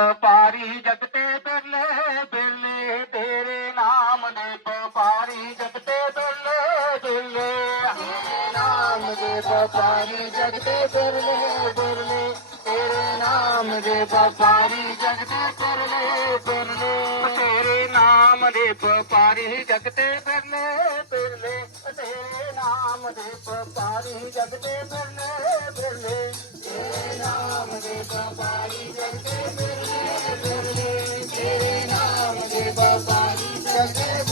ਪਾਰੀ ਜਗ ਤੇ ਬਿਰਲੇ ਬਿਰਲੇ ਤੇਰੇ ਨਾਮ ਦੇ ਪਾਰੀ ਜਗ ਤੇ ਬਿਰਲੇ ਬਿਰਲੇ। ਤੇਰੇ ਨਾਮ ਦੇ ਪਾਰੀ ਜਗ ਤੇ ਬਿਰਲੇ ਬਿਰਲੇ ਤੇਰੇ ਨਾਮ ਦੇ ਪਾਰੀ ਜਗ ਤੇ ਦੇ ਵਪਾਰੀ ਜਗਤੇ ਫਿਰਨੇ ਫਿਰਨੇ ਤੇਰੇ ਨਾਮ ਦੇ ਵਪਾਰੀ ਜਗਤੇ ਫਿਰਨੇ ਫਿਰਨੇ। ਤੇਰੇ ਨਾਮ ਦੇ ਵਪਾਰੀ ਜਗਤੇ ਫਿਰਨੇ ਫਿਰਨੇ। ਤੇਰੇ ਨਾਮ ਦੇ ਵਪਾਰੀ ਜਗਤੇ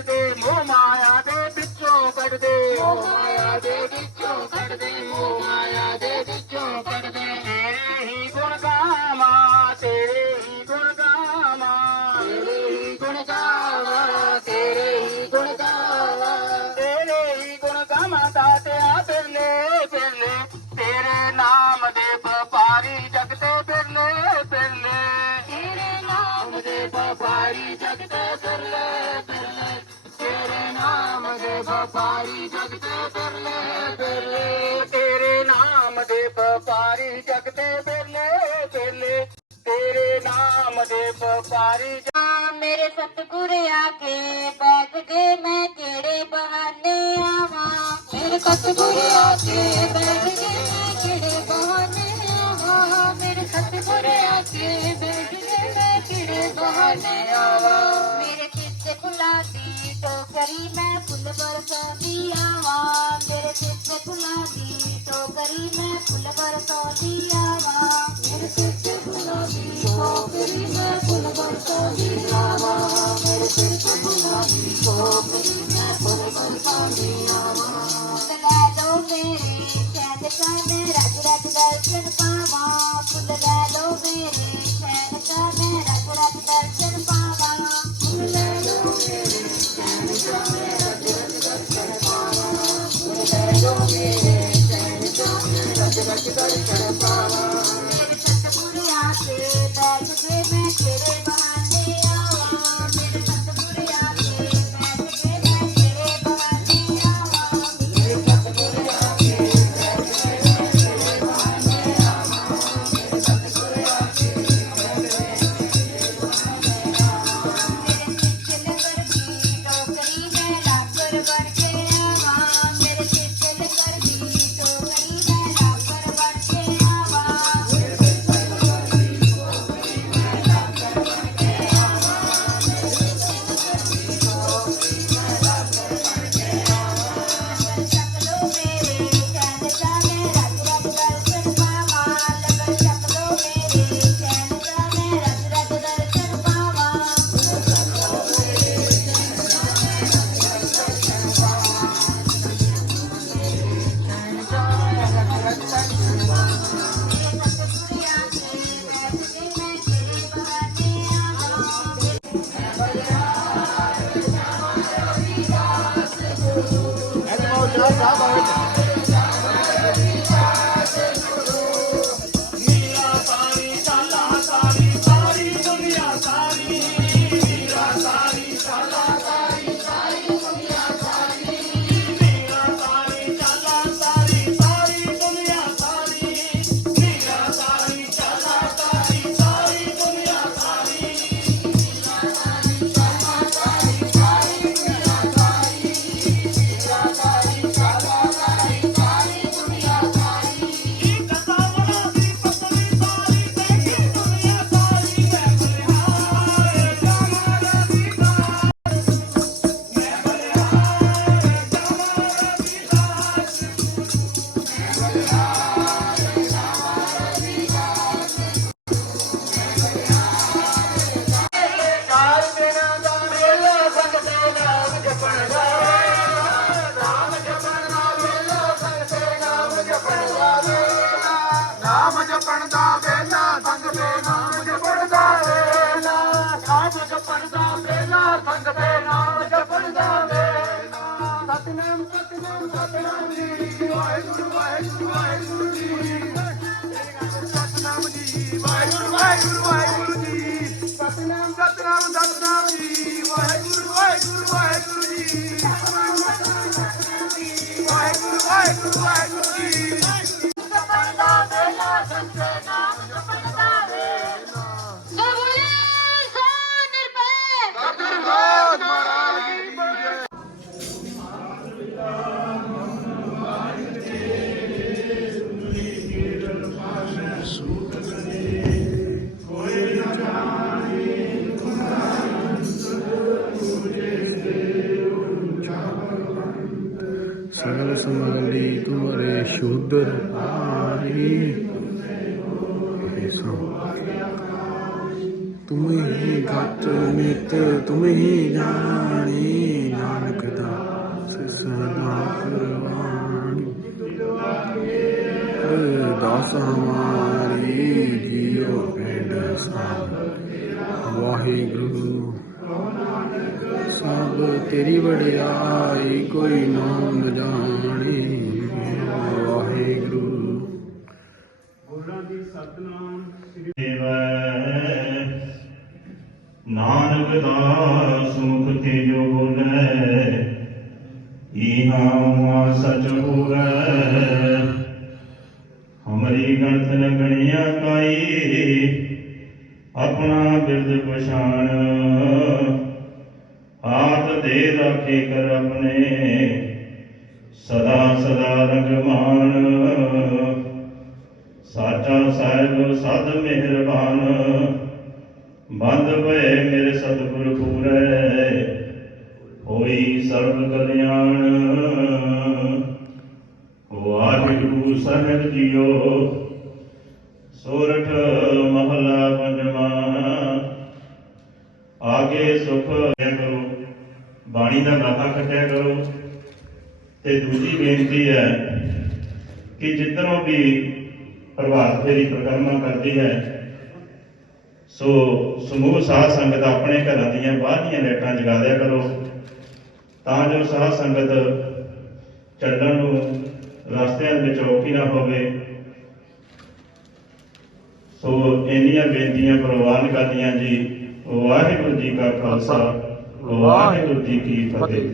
ਕੱਢਦੇ ਮੋਹ ਮਾਇਆ ਦੇ ਵਿੱਚੋਂ ਕੱਢਦੇ। ਮੋਹ ਮਾਇਆ ਦੇ ਵਿੱਚੋਂ ਕੱਢਦੇ, ਮੋਹ ਮਾਇਆ ਦੇ ਵਿੱਚੋਂ ਕੱਢਦੇ। ਵਪਾਰੀ ਜਗ ਵਪਾਰੀ ਜਗ ਤੇ ਬਿਰਲੇ ਤੇਰੇ ਨਾਮ ਦੇ ਵਪਾਰੀ ਮੇਰੇ ਸਤਗੁਰ ਆ ਬੈਠ ਕੇ ਮੈਂ ਕਿਹੜੇ ਬਹਾਨੇ ਆਵਾਂ? ਮੇਰੇ ਸਤਗੁਰ ਆ ਬੈਠ ਨੀ ਮੈਂ ਫੁੱਲ ਬਰਸਾਉਂਦੀ ਆਵਾਂ ਮੇਰੇ ਸਿਰ ਤੇ ਫੁੱਲਾਂ ਦੀ ਟੋਕਰੀ ਮੈਂ ਫੁੱਲ ਬਰਸਾਉਂਦੀ ਆਵਾਂ ਮੇਰੇ ਸਿਰ ਤੇ ਫੁੱਲਾਂ ਦੀ ਟੋਕਰੀ ਮੈਂ ਫੁੱਲ ਬਰਸਾਉਂਦੀ ਆਵਾਂ ਮੇਰੇ ਸਿਰ ਤੇ ਫੁੱਲਾਂ ਦੀ ਟੋਕਰੀ ਮੈਂ ਫੁੱਲ ਬਰਸਾਉਂਦੀ ਆਵਾਂ ਲੈ ਲੋ ਮੇਰੇ ਚੈਨ ਕਾ ਮੈਂ ਰਜ ਰਜ ਦਰਸ਼ਨ ਪਾਵਾਂ। ਫੁੱਲ ਲੈ ਲੋ ਮੇਰੇ ਚੈਨ ਕਾ ਮੈਂ ਨਾਮ ਜਪਣ ਸੰਗ ਤੇ ਨਾਮ ਜਪਣ ਵੇਲਾ। ਨਾਮ ਜਪਣ ਦਾ ਮੇਲਾ ਸੰਗ ਤੇ ਨਾਮ ਜਪਣ ਵੇਲਾ। ਸਤਨਾਮ ਸਤਨਾਮ ਸਤਨਾਮ ਜੀ। ਵਾਹਿਗੁਰੂ ਵਾਹਿਗੁਰੂ ਵਾਹਿਗੁਰੂ ਜੀ। ਸਤਨਾਮ ਜੀ, ਵਾਹਿਗੁਰੂ ਵਾਹਿਗੁਰੂ ਵਾਹਿਗੁਰੂ ਜੀ। ਸਤਨਾਮ ਸਤਨਾਮ ਸਤਨਾਮ ਜੀ। ਸਗਲ ਸਮਗਲੀ ਤੁਮਰੇ ਸ਼ੂਦਰ ਪਾਰੀ ਤੁਮ ਹੀ ਗਤ ਨਿਤ, ਤੁਮ ਹੀ ਜਾਣੀ, ਨਾਨਕ ਦਾ ਸਦਾ ਕੁਰਬਾਨੀ ਦਾਸ ਹਮਾਰੀ ਜੀਓ ਪਿੰਡ ਸਾਧ ਵਾਹਿਗੁਰੂ। ਸਭ ਤੇਰੀ ਵਡਿਆਈ ਕੋਈ ਨਾਮ ਨ ਜਾਣੀ। ਵਾਹਿਗੁਰੂ। ਦੇਵੈ। ਨਾਨਕ ਦਾ ਸੁਖ ਤੇ ਜੋ ਬੋਲੇ ਈਹਾ ਮਾ ਸਚ ਹੋਵੇ। ਹਮਰੀ ਗਣਤ ਨ ਗਣਿਆ ਕਾਈ ਆਪਣਾ ਬਿਰਦ ਪਛਾਣ। ਆਤ ਦੇ ਰਾਖੇ ਕਰ ਆਪਣੇ। ਸਦਾ ਸਦਾ ਰਗਮਾਨ ਸਾਚਾ ਸਾਹਿਬ ਸਦ ਮਿਹਰਬਾਨ। ਬੰਦ ਭਏ ਮੇਰੇ ਸਤਿਗੁਰ ਪੂਰੇ। ਹੋਈ ਸਰਬ ਕਲਿਆਣ। ਵਾਹਿਗੁਰੂ ਸੋਰਠ ਮਹਲਾ ਪੰਜਵਾ। ਆਗੇ ਸੁਖ ਕਰੋ, ਬਾਣੀ ਦਾ ਨਾਹਾ ਖੱਟਿਆ ਕਰੋ। ਤੇ ਦੂਜੀ ਬੇਨਤੀ ਹੈ ਕਿ ਜਿੱਧਰੋਂ ਵੀ ਪ੍ਰਭਾਤ ਫੇਰੀ ਪ੍ਰਕਰਮਾ ਕਰਦੀ ਹੈ, ਸੋ ਸਮੂਹ ਸਾਧ ਸੰਗਤ ਆਪਣੇ ਘਰਾਂ ਦੀਆਂ ਬਾਹਰੀਆਂ ਲਾਈਟਾਂ ਜਗਾ ਦਿਆ ਕਰੋ। ਤਾਂ ਜੋ ਸਾਧ ਸੰਗਤ ਚੱਲਣ ਨੂੰ ਰਸਤਿਆਂ ਵਿੱਚ ਰੋਕੀ ਨਾ ਹੋਵੇ। ਸੋ ਇੰਨੀਆਂ ਬੇਨਤੀਆਂ ਪ੍ਰਵਾਨ ਕਰਦੀਆਂ ਜੀ। ਵਾਹਿਗੁਰੂ ਜੀ ਕਾ ਖਾਲਸਾ ਵਾਹਿਗੁਰੂ ਜੀ ਕੀ ਫਤਿਹ।